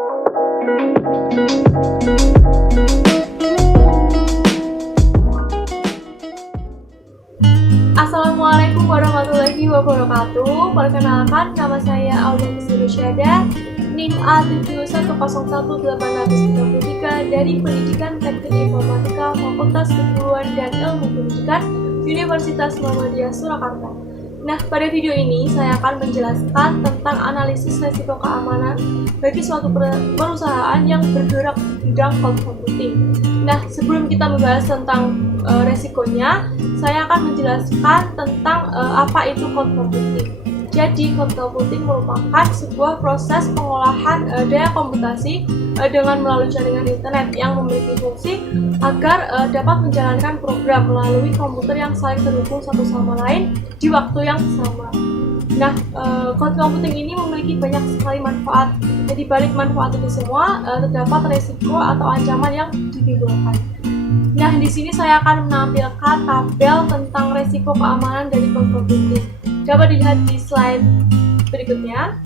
Assalamualaikum warahmatullahi wabarakatuh. Perkenalkan, nama saya Aulia Syada, NIM A7101833 dari Pendidikan Teknik Informatika Fakultas Keguruan dan Ilmu Pendidikan Universitas Muhammadiyah Surakarta. Nah, pada video ini saya akan menjelaskan tentang analisis resiko keamanan bagi suatu perusahaan yang bergerak di bidang cloud computing. Nah, sebelum kita membahas tentang resikonya, saya akan menjelaskan tentang apa itu cloud computing. Jadi, cloud computing merupakan sebuah proses pengolahan daya komputasi dengan melalui jaringan internet yang memiliki fungsi agar dapat menjalankan program melalui komputer yang saling terhubung satu sama lain di waktu yang sama. Nah, cloud computing ini memiliki banyak sekali manfaat. Jadi, balik manfaat itu semua terdapat resiko atau ancaman yang ditimbulkan. Nah, di sini saya akan menampilkan tabel tentang resiko keamanan dari cloud computing. Dapat dilihat di slide berikutnya.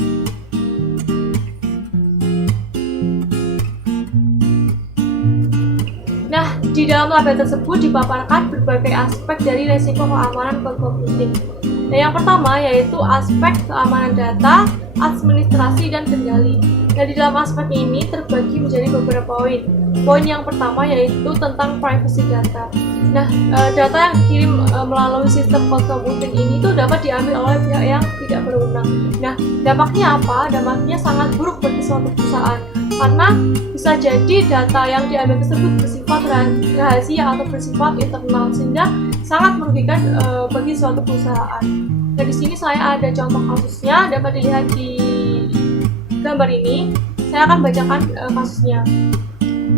Nah, di dalam tabel tersebut dipaparkan berbagai aspek dari resiko keamanan cloud computing. Nah, yang pertama yaitu aspek keamanan data, administrasi, dan kendali. Nah, di dalam aspek ini terbagi menjadi beberapa poin. Poin yang pertama yaitu tentang privacy data. Nah, data yang dikirim melalui sistem cloud computing ini tuh dapat diambil oleh pihak yang tidak berwenang. Nah, dampaknya apa? Dampaknya sangat buruk bagi suatu perusahaan karena bisa jadi data yang diambil tersebut bersifat rahasia atau bersifat internal sehingga sangat merugikan bagi suatu perusahaan. Nah, di sini saya ada contoh kasusnya, dapat dilihat di gambar ini. Saya akan bacakan kasusnya,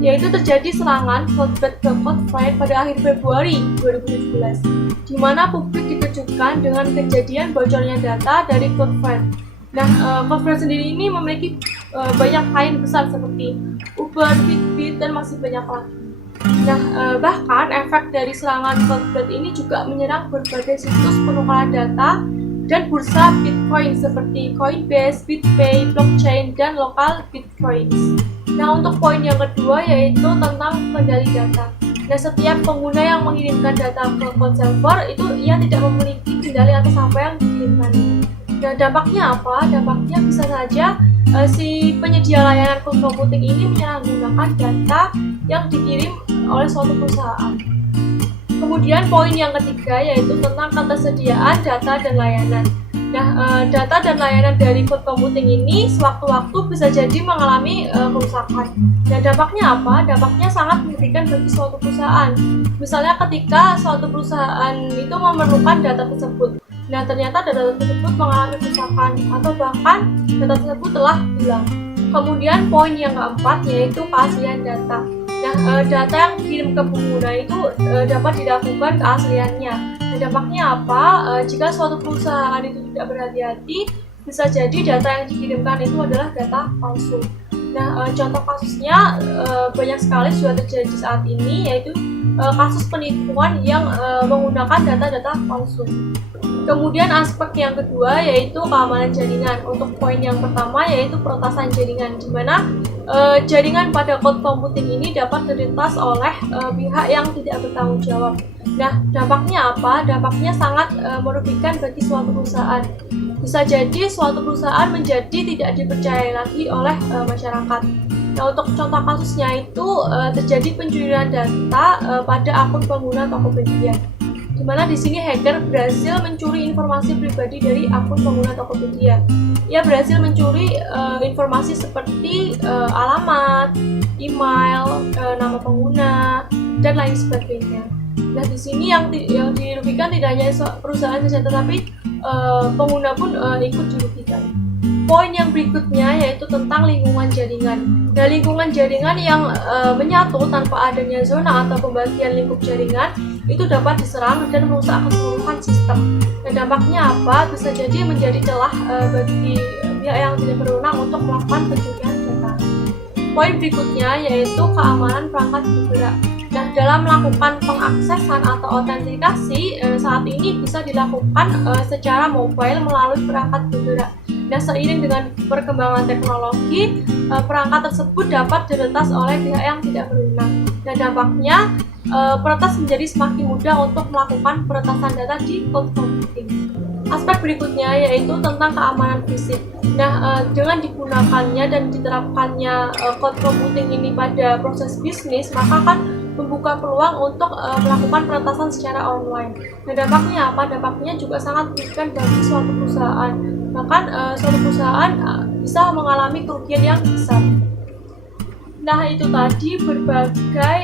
yaitu terjadi serangan Cloudflare ke Cloudflare pada akhir Februari 2017, di mana publik dikejutkan dengan kejadian bocornya data dari Cloudflare. Nah, Cloudflare sendiri ini memiliki banyak klien besar seperti Uber, Fitbit, dan masih banyak lagi. Nah, bahkan efek dari serangan Cloudflare ini juga menyerang berbagai situs penukaran data dan bursa Bitcoin seperti Coinbase, BitPay, Blockchain, dan lokal Bitcoins. Nah, untuk poin yang kedua yaitu tentang kendali data. Nah, setiap pengguna yang mengirimkan data ke cloud server itu ia tidak memiliki kendali atas apa yang dikirimkan. Nah, dampaknya apa? Dampaknya bisa saja si penyedia layanan cloud computing ini menyalahgunakan data yang dikirim oleh suatu perusahaan. Kemudian poin yang ketiga yaitu tentang ketersediaan data dan layanan. Nah, data dan layanan dari cloud computing ini sewaktu-waktu bisa jadi mengalami kerusakan. Dan dampaknya apa? Dampaknya sangat merugikan bagi suatu perusahaan. Misalnya ketika suatu perusahaan itu memerlukan data tersebut. Nah, ternyata data tersebut mengalami kerusakan atau bahkan data tersebut telah hilang. Kemudian poin yang keempat yaitu keaslian data. Nah, data yang dikirim ke pengguna itu dapat diragukan keasliannya. Dan dampaknya apa? Jika suatu perusahaan itu tidak berhati-hati, bisa jadi data yang dikirimkan itu adalah data palsu. Nah, contoh kasusnya banyak sekali sudah terjadi saat ini, yaitu kasus penipuan yang menggunakan data-data palsu. Kemudian aspek yang kedua yaitu keamanan jaringan. Untuk poin yang pertama yaitu peretasan jaringan, di mana jaringan pada cloud computing ini dapat diretas oleh pihak yang tidak bertanggung jawab. Nah, dampaknya apa? Dampaknya sangat merugikan bagi suatu perusahaan. Bisa jadi suatu perusahaan menjadi tidak dipercaya lagi oleh masyarakat. Nah, untuk contoh kasusnya itu terjadi pencurian data pada akun pengguna Tokopedia, di mana di sini hacker berhasil mencuri informasi pribadi dari akun pengguna Tokopedia. Ia berhasil mencuri informasi seperti alamat, email, nama pengguna, dan lain sebagainya. Nah, di sini yang dirugikan tidak hanya perusahaan saja, tetapi pengguna pun ikut dirugikan. Poin yang berikutnya yaitu tentang lingkungan jaringan. Nah, lingkungan jaringan yang menyatu tanpa adanya zona atau pembagian lingkup jaringan itu dapat diserang dan merusak keseluruhan sistem. Dan dampaknya apa? Bisa jadi menjadi celah bagi pihak yang tidak berwenang untuk melakukan pencurian data. Poin berikutnya yaitu keamanan perangkat bergerak. Nah, dalam melakukan pengaksesan atau autentikasi saat ini bisa dilakukan secara mobile melalui perangkat bergerak. Nah, seiring dengan perkembangan teknologi, perangkat tersebut dapat diretas oleh pihak yang tidak berwenang. Dan dampaknya peretas menjadi semakin mudah untuk melakukan peretasan data di cloud computing. Aspek berikutnya yaitu tentang keamanan fisik. Nah, dengan digunakannya dan diterapkannya cloud computing ini pada proses bisnis, maka akan membuka peluang untuk melakukan peretasan secara online. Dan dampaknya apa? Dampaknya juga sangat signifikan bagi suatu perusahaan. Bahkan suatu perusahaan bisa mengalami kerugian yang besar. Nah, itu tadi berbagai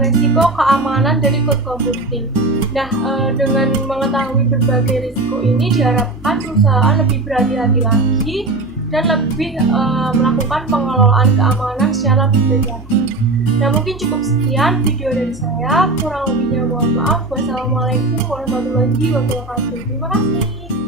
resiko keamanan dari cloud computing. Nah, dengan mengetahui berbagai risiko ini diharapkan perusahaan lebih berhati-hati lagi dan lebih melakukan pengelolaan keamanan secara lebih baik. Nah, mungkin cukup sekian video dari saya. Kurang lebihnya mohon maaf. Wassalamualaikum warahmatullahi wabarakatuh. Terima kasih.